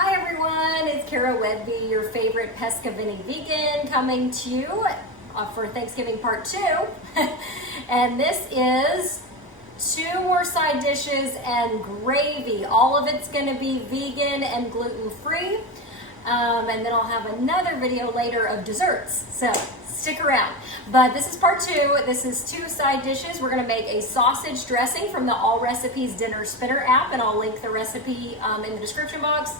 Hi everyone, it's Cara Whedbee, your favorite Pescavini vegan, coming to you for Thanksgiving part 2. And this is 2 more side dishes and gravy. All of it's going to be vegan and gluten-free. And then I'll have another video later of desserts, so stick around. But this is part 2. This is 2 side dishes. We're going to make a sausage dressing from the All Recipes Dinner Spinner app, and I'll link the recipe in the description box.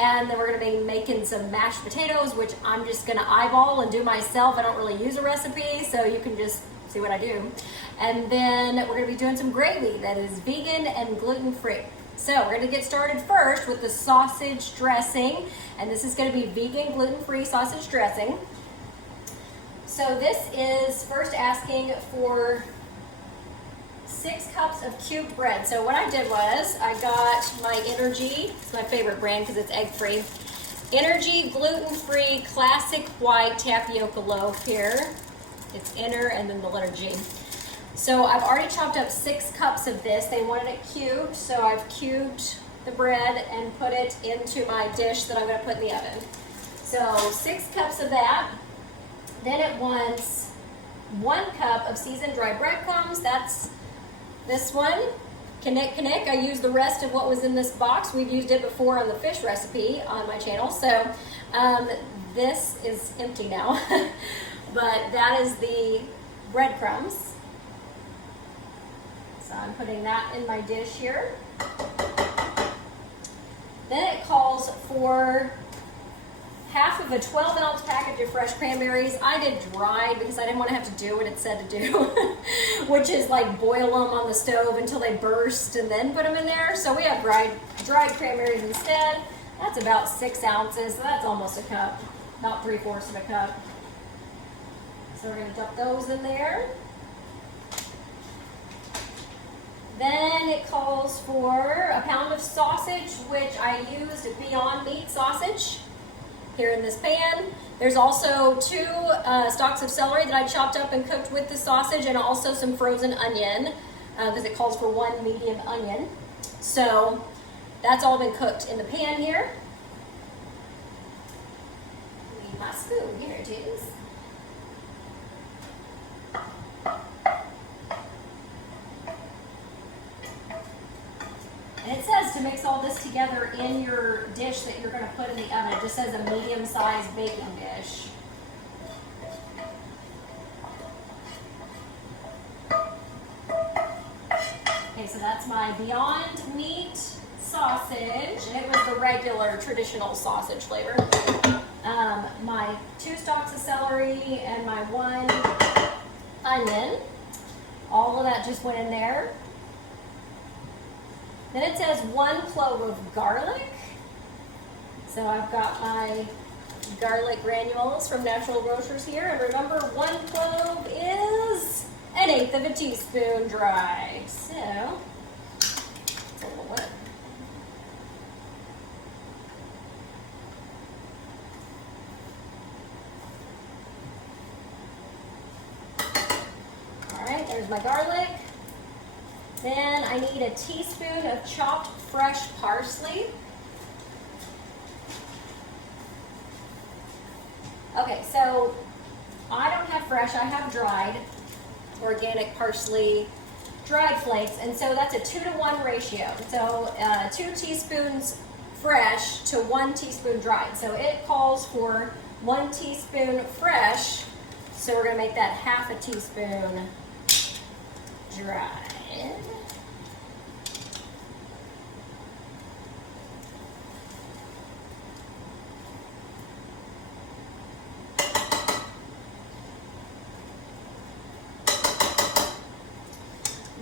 And then we're going to be making some mashed potatoes, which I'm just going to eyeball and do myself. I don't really use a recipe, so you can just see what I do. And then we're going to be doing some gravy that is vegan and gluten-free. So we're going to get started first with the sausage dressing, and this is going to be vegan, gluten-free sausage dressing. So this is first asking for 6 cups of cubed bread. So what I did was I got my Energy, it's my favorite brand because it's egg-free, Energy gluten-free classic white tapioca loaf here. It's Enter and then the letter G. So I've already chopped up 6 cups of this. They wanted it cubed, so I've cubed the bread and put it into my dish that I'm going to put in the oven. So 6 cups of that. Then it wants 1 cup of seasoned dry breadcrumbs. That's this one. Knick. I used the rest of what was in this box. We've used it before on the fish recipe on my channel. So this is empty now. But that is the breadcrumbs. So I'm putting that in my dish here. Then it calls for half of a 12-ounce package of fresh cranberries. I did dried because I didn't want to have to do what it said to do, which is like boil them on the stove until they burst and then put them in there. So we have dried cranberries instead. That's about 6 ounces, so that's almost a cup, about 3/4 of a cup. So we're going to dump those in there. Then it calls for a pound of sausage, which I used Beyond Meat sausage here in this pan. There's also 2 stalks of celery that I chopped up and cooked with the sausage, and also some frozen onion because it calls for 1 medium onion. So that's all been cooked in the pan here. Need my spoon. Here it is. And it says to mix all this together in your dish that you're going to put in the oven. It just says a medium-sized baking dish. Okay, so that's my Beyond Meat sausage. And it was the regular, traditional sausage flavor. My 2 stalks of celery and my 1 onion. All of that just went in there. Then it says 1 clove of garlic. So I've got my garlic granules from Natural Grocers here. And remember, 1 clove is 1/8 of a teaspoon dry. So, it's a little wet. All right, there's my garlic. Then I need a teaspoon of chopped fresh parsley. Okay, so I don't have fresh, I have dried organic parsley, dried flakes, and so that's a 2-to-1 ratio. So 2 teaspoons fresh to 1 teaspoon dried. So it calls for 1 teaspoon fresh, so we're gonna make that 1/2 teaspoon dried.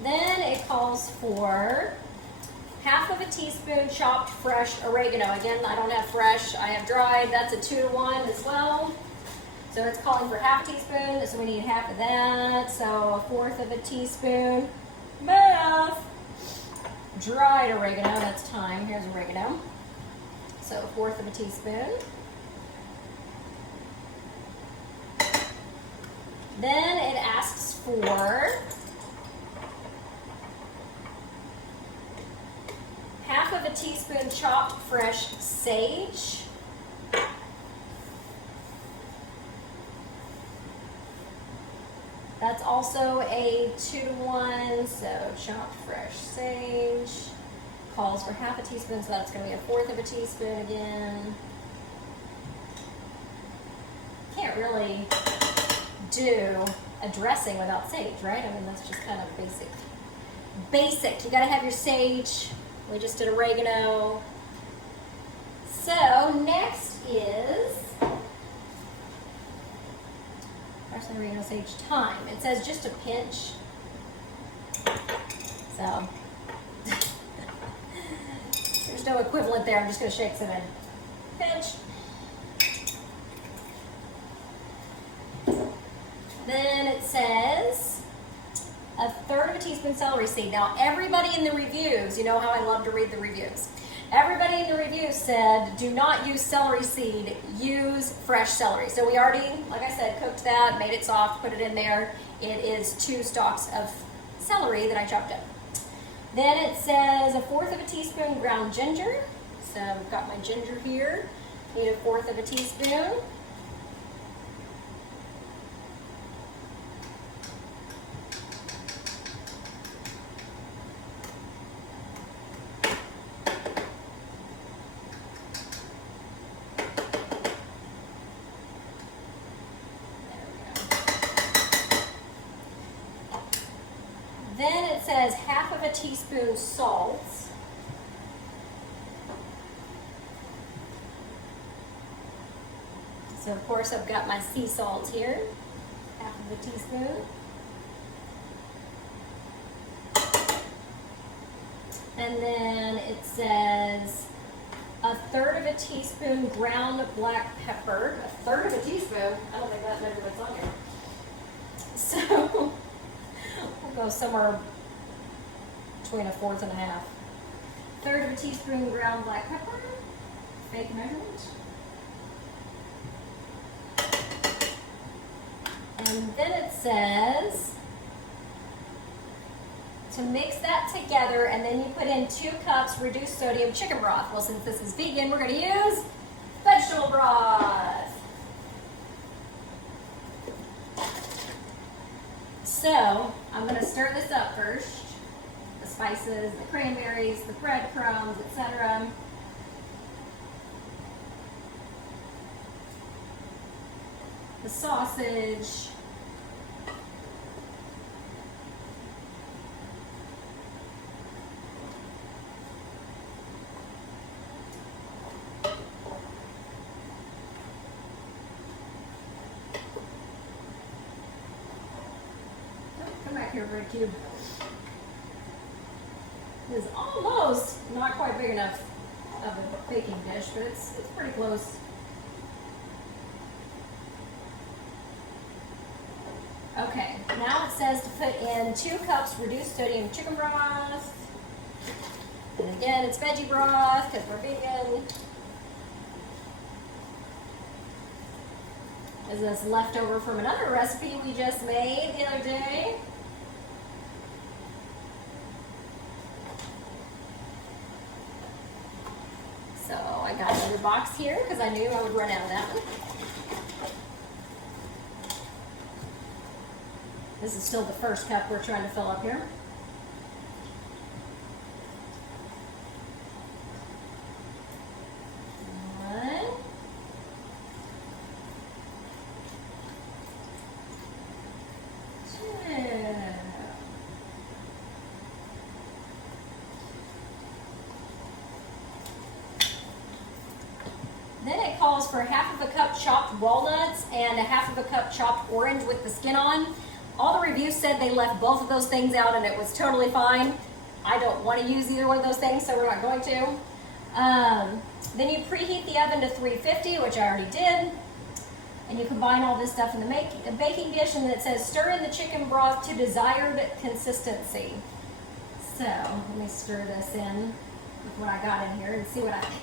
Then it calls for 1/2 of a teaspoon chopped fresh oregano. Again, I don't have fresh, I have dried. That's a 2-to-1 as well. So it's calling for 1/2 teaspoon, so we need 1/2 of that. So 1/4 of a teaspoon. Math! Dried oregano, that's thyme. Here's oregano. So 1/4 of a teaspoon. Then it asks for 1/2 of a teaspoon chopped fresh sage. That's also a 2-to-1, so chopped fresh sage. Calls for half a teaspoon, so that's going to be 1/4 of a teaspoon again. Can't really do a dressing without sage, right? I mean, that's just kind of basic. Basic. You got to have your sage. We just did oregano. So next is actually oregano, sage, thyme. It says just a pinch. So there's no equivalent there. I'm just going to shake some in. Pinch. Then it says 1/3 of a teaspoon celery seed. Now everybody in the reviews, you know how I love to read the reviews. Everybody in the reviews said, do not use celery seed, use fresh celery. So we already, like I said, cooked that, made it soft, put it in there. It is 2 stalks of celery that I chopped up. Then it says 1/4 of a teaspoon ground ginger. So I've got my ginger here. Need 1/4 of a teaspoon. Then it says 1/2 of a teaspoon salt. So of course I've got my sea salt here, 1/2 of a teaspoon. And then it says 1/3 of a teaspoon ground black pepper. 1/3 of a teaspoon? I don't think that measurement's on here. So we'll go somewhere between 1/4 and 1/2. 1/3 of a teaspoon ground black pepper. Fake measurement. And then it says to mix that together, and then you put in 2 cups reduced sodium chicken broth. Well, since this is vegan, we're going to use vegetable broth. So I'm going to stir this up first. The spices, the cranberries, the breadcrumbs, etc. The sausage. Come back here, bread cube. It is almost not quite big enough of a baking dish, but it's pretty close. Okay, now it says to put in 2 cups reduced sodium chicken broth. And again, it's veggie broth because we're vegan. This is leftover from another recipe we just made the other day. So I got another box here because I knew I would run out of that one. This is still the first cup we're trying to fill up here. One. Two. Then it calls for 1/2 of a cup chopped walnuts and 1/2 of a cup chopped orange with the skin on. All the reviews said they left both of those things out and it was totally fine. I don't want to use either one of those things, so we're not going to. Then you preheat the oven to 350, which I already did. And you combine all this stuff in the baking dish, and then it says stir in the chicken broth to desired consistency. So let me stir this in with what I got in here and see what I think.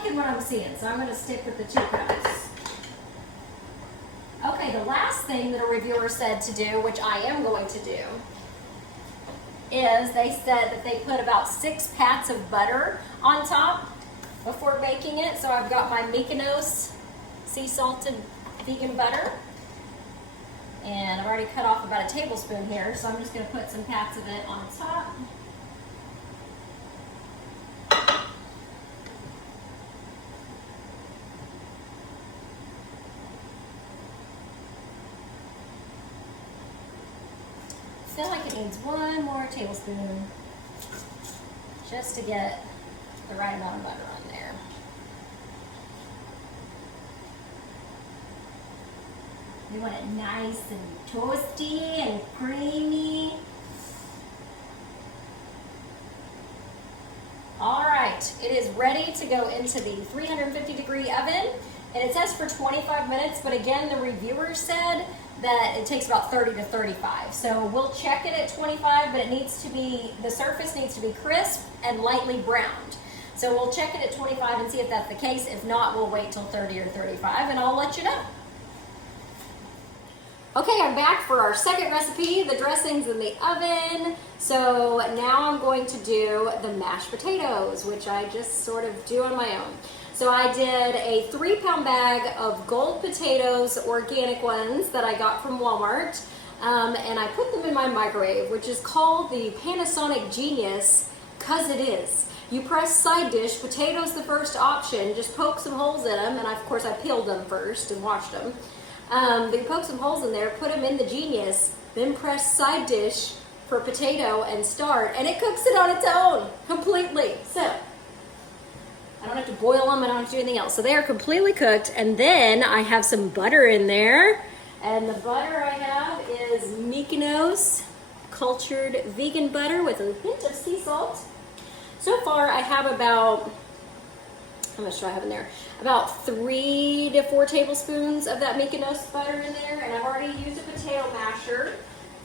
liking what I'm seeing, so I'm going to stick with the 2 cups. Okay, the last thing that a reviewer said to do, which I am going to do, is they said that they put about 6 pats of butter on top before baking it. So I've got my Mykonos sea salted vegan butter, and I've already cut off about a tablespoon here, so I'm just going to put some pats of it on top. I feel like it needs 1 more tablespoon just to get the right amount of butter on there. We want it nice and toasty and creamy. All right, it is ready to go into the 350-degree oven, and it says for 25 minutes, but again, the reviewer said that it takes about 30 to 35. So we'll check it at 25, but it needs to be, the surface needs to be crisp and lightly browned. So we'll check it at 25 and see if that's the case. If not, we'll wait till 30 or 35 and I'll let you know. Okay, I'm back for our second recipe, the dressings in the oven. So now I'm going to do the mashed potatoes, which I just sort of do on my own. So I did a 3-pound bag of gold potatoes, organic ones that I got from Walmart, and I put them in my microwave, which is called the Panasonic Genius, cause it is. You press side dish, potatoes the first option, just poke some holes in them, and of course I peeled them first and washed them. But you poke some holes in there, put them in the Genius, then press side dish for potato and start, and it cooks it on its own, completely. So I don't have to boil them, I don't have to do anything else. So they are completely cooked, and then I have some butter in there, and the butter I have is Mykonos cultured vegan butter with a hint of sea salt. So far I have about, how much do I have in there? About 3 to 4 tablespoons of that Mykonos butter in there, and I've already used a potato masher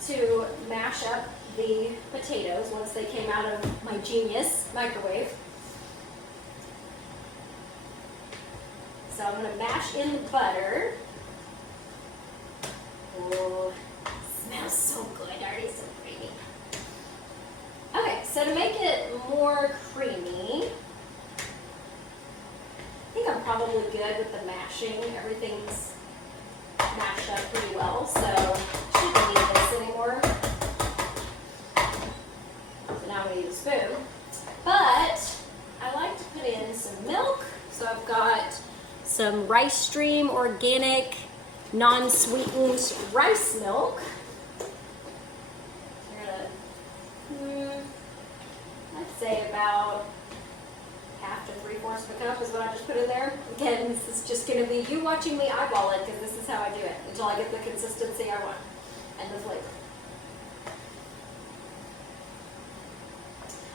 to mash up the potatoes once they came out of my Genius microwave. So I'm going to mash in the butter. Oh, smells so good, already so creamy. Okay, so to make it more creamy, I think I'm probably good with the mashing. Everything's mashed up pretty well, so I shouldn't need this anymore. So now I'm going to use a spoon. But I like to put in some milk. So I've got some Rice Stream organic non-sweetened rice milk. I'd say about half to 3/4 of a cup is what I just put in there. Again, this is just going to be you watching me eyeball it, because this is how I do it until I get the consistency I want and the flavor.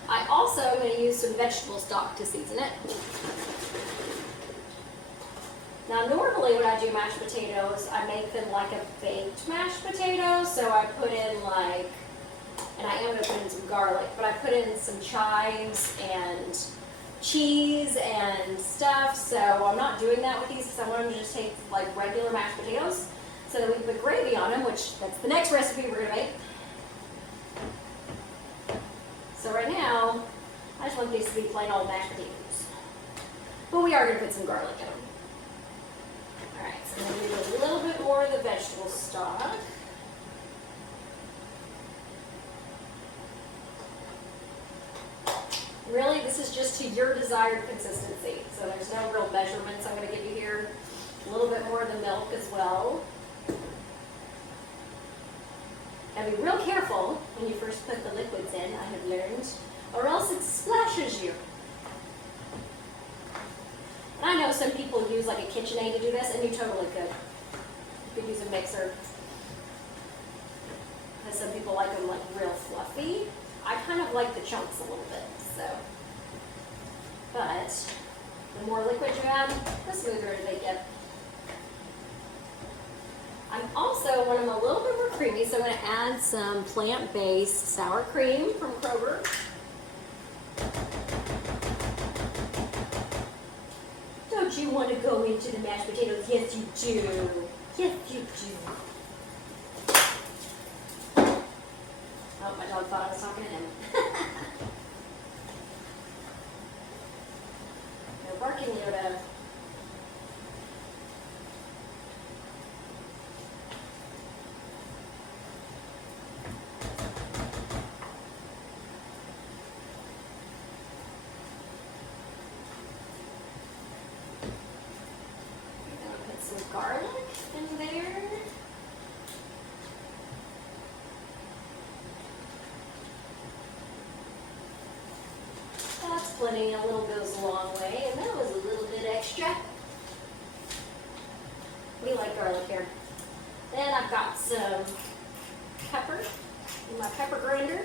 I also am going to use some vegetable stock to season it. Now normally when I do mashed potatoes, I make them like a baked mashed potato, so I put in like, and I am going to put in some garlic, but I put in some chives and cheese and stuff, so I'm not doing that with these because I want them to just take like regular mashed potatoes so that we can put gravy on them, which that's the next recipe we're going to make. So right now, I just want these to be plain old mashed potatoes, but we are going to put some garlic in them. Alright, so I'm going to do a little bit more of the vegetable stock. Really, this is just to your desired consistency, so there's no real measurements I'm going to give you here. A little bit more of the milk as well. And be real careful when you first put the liquids in, I have learned, or else it splashes you. And I know some people use like a KitchenAid to do this, and you totally could. You could use a mixer. Because some people like them like real fluffy. I kind of like the chunks a little bit, so. But the more liquid you add, the smoother they get. I'm also, when I'm a little bit more creamy, so I'm going to add some plant-based sour cream from Kroger. want to go into the mashed potatoes. Yes, you do. Yes, you do. Oh, my dog thought I was talking to him. No barking, Yoda. Garlic in there. That's plenty. A little goes a long way, and that was a little bit extra. We like garlic here. Then I've got some pepper in my pepper grinder,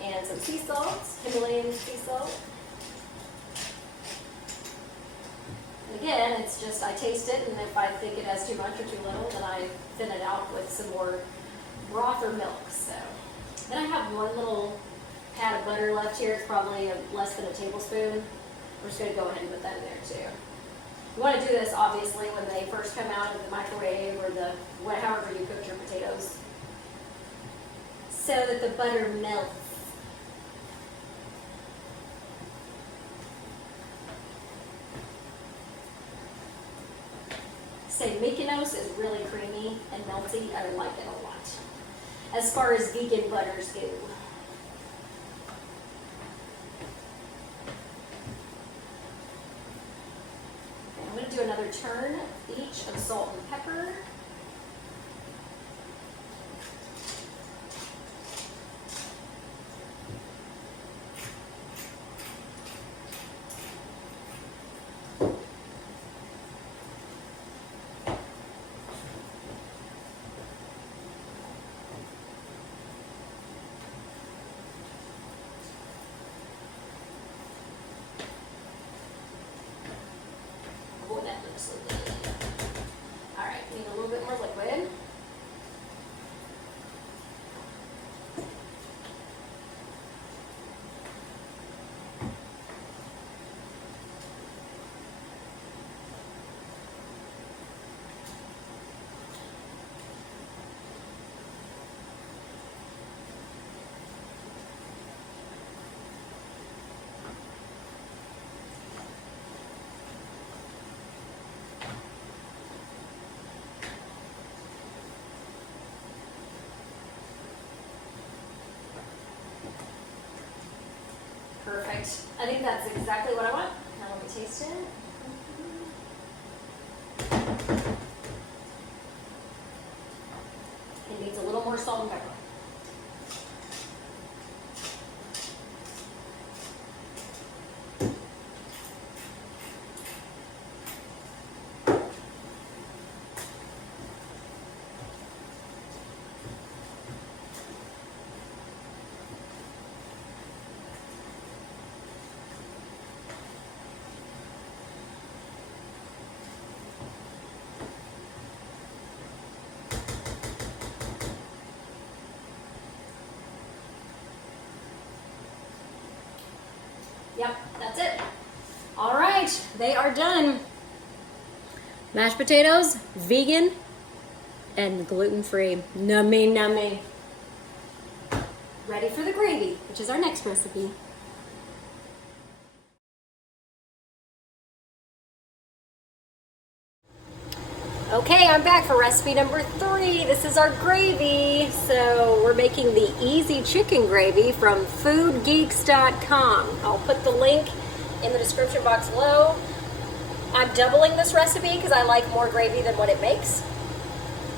and some sea salt, Himalayan sea salt. Again, it's just I taste it, and if I think it has too much or too little, then I thin it out with some more broth or milk. So then I have one little pat of butter left here. It's probably less than a tablespoon. We're just going to go ahead and put that in there too. You want to do this obviously when they first come out of the microwave or however you cook your potatoes, so that the butter melts. Say Mykonos is really creamy and melty. I like it a lot. As far as vegan butters go. Okay, I'm going to do another turn each of salt and pepper. All right, need a little bit more liquid. Perfect. I think that's exactly what I want. Now let me taste it. It needs a little more salt and pepper. Yep, that's it. All right, they are done. Mashed potatoes, vegan, and gluten-free. Nummy, nummy. Ready for the gravy, which is our next recipe. Okay, I'm back for recipe number 3. This is our gravy. So we're making the easy chicken gravy from foodgeeks.com. I'll put the link in the description box below. I'm doubling this recipe because I like more gravy than what it makes.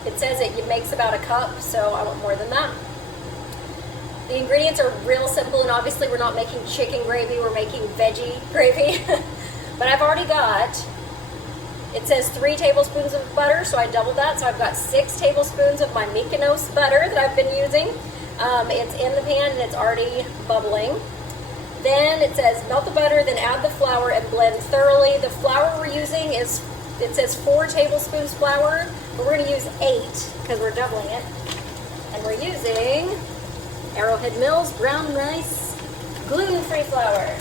It says it makes about a cup, so I want more than that. The ingredients are real simple, and obviously we're not making chicken gravy, we're making veggie gravy. But I've already got, it says 3 tablespoons of butter, so I doubled that. So I've got 6 tablespoons of my Mykonos butter that I've been using. It's in the pan and it's already bubbling. Then it says melt the butter, then add the flour and blend thoroughly. The flour we're using is, it says 4 tablespoons flour, but we're going to use 8 because we're doubling it. And we're using Arrowhead Mills brown rice gluten-free flour.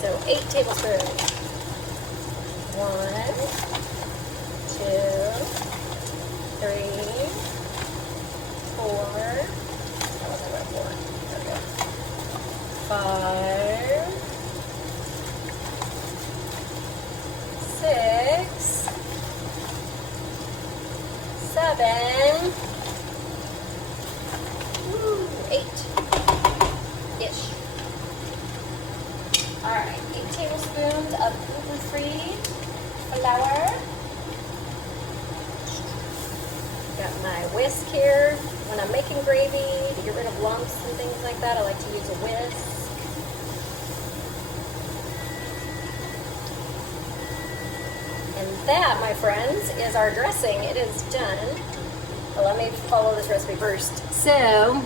So 8 tablespoons. 1, 2, 3, 4. That wasn't about 4. There we go. 5, 6, 7, 8-ish. All right, 8 tablespoons of gluten-free flour. Got my whisk here. When I'm making gravy, to get rid of lumps and things like that, I like to use a whisk. And that, my friends, is our dressing. It is done. But let me follow this recipe first. So,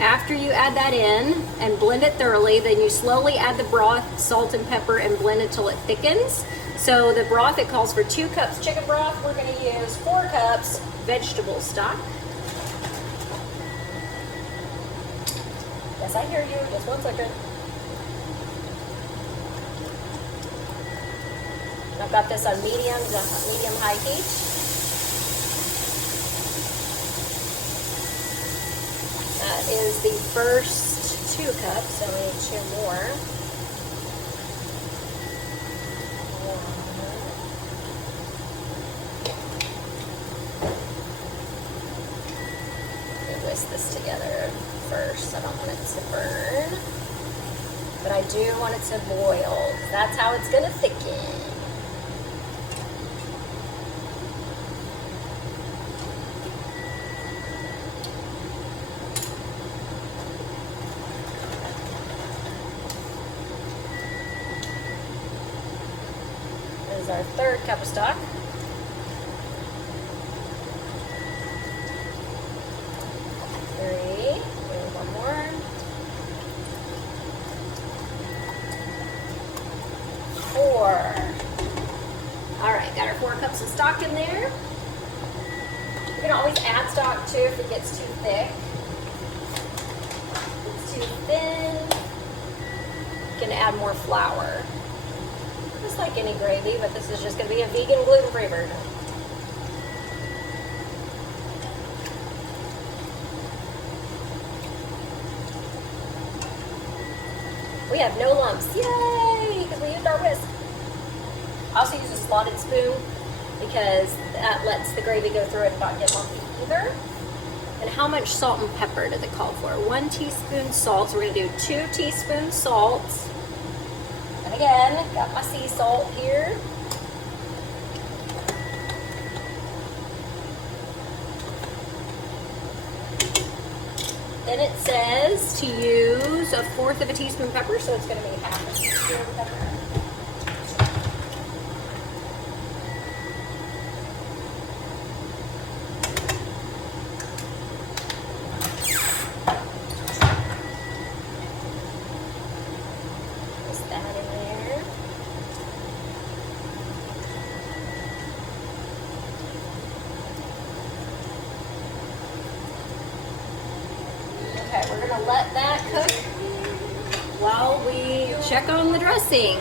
after you add that in and blend it thoroughly, then you slowly add the broth, salt and pepper, and blend until it thickens. So the broth, it calls for 2 cups chicken broth. We're going to use 4 cups vegetable stock. Yes, I hear you. Just 1 second. I've got this on medium-high heat. That is the first 2 cups, so we need 2 more. Let me whisk this together first. I don't want it to burn, but I do want it to boil. That's how it's going to thicken. This is our 3rd cup of stock. 3, maybe 1 more. 4. All right, got our 4 cups of stock in there. You can always add stock too if it gets too thick. If it's too thin, you can add more flour. Just like any gravy, but this is just going to be a vegan gluten-free version. We have no lumps, yay! Because we used our whisk. I also use a slotted spoon because that lets the gravy go through it and not get lumpy either. And how much salt and pepper does it call for? 1 teaspoon salt, so we're going to do 2 teaspoons salt. And again, got my sea salt here. Then it says to use 1/4 of a teaspoon pepper, so it's going to be 1/2 a teaspoon pepper. Just that in there. Okay, we're going to let that cook while we check on the dressing.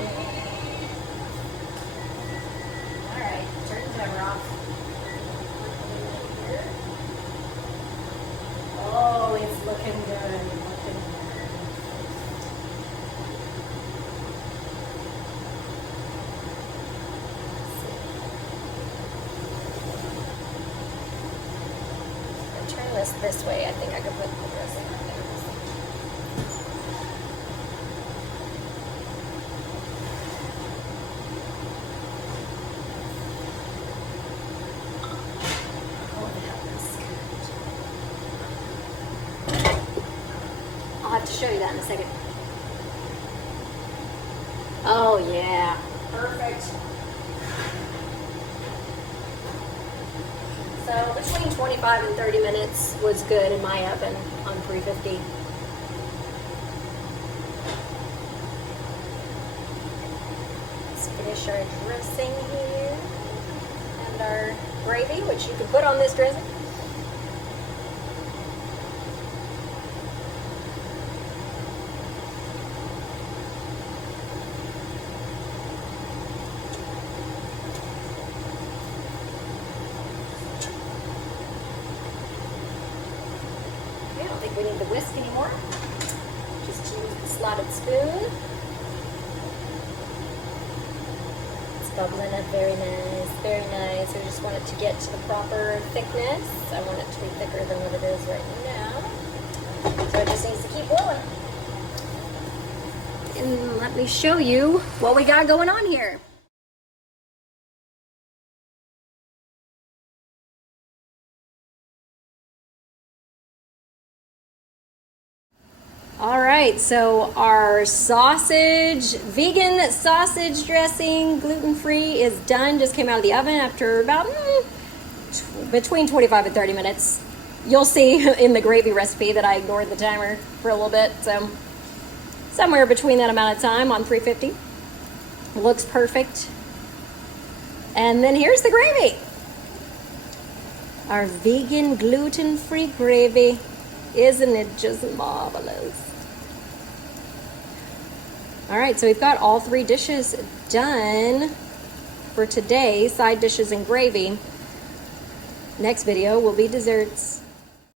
All right, turn the timer off. Oh, it's looking good. Turn this way. I think I could put the dressing right there. Oh, that looks good. I'll have to show you that in a second. Oh yeah, perfect. So between 25 and 30 minutes was good in my oven on 350. Let's finish our dressing here and our gravy, which you can put on this dressing. think we need the whisk anymore. Just use the slotted spoon. It's bubbling up very nice, very nice. I just want it to get to the proper thickness. I want it to be thicker than what it is right now. So it just needs to keep boiling. And let me show you what we got going on here. All right, so our sausage, vegan sausage dressing, gluten-free, is done. Just came out of the oven after about between 25 and 30 minutes. You'll see in the gravy recipe that I ignored the timer for a little bit, so somewhere between that amount of time on 350. Looks perfect. And then here's the gravy. Our vegan gluten-free gravy. Isn't it just marvelous? All right, so we've got all 3 dishes done for today, side dishes and gravy. Next video will be desserts.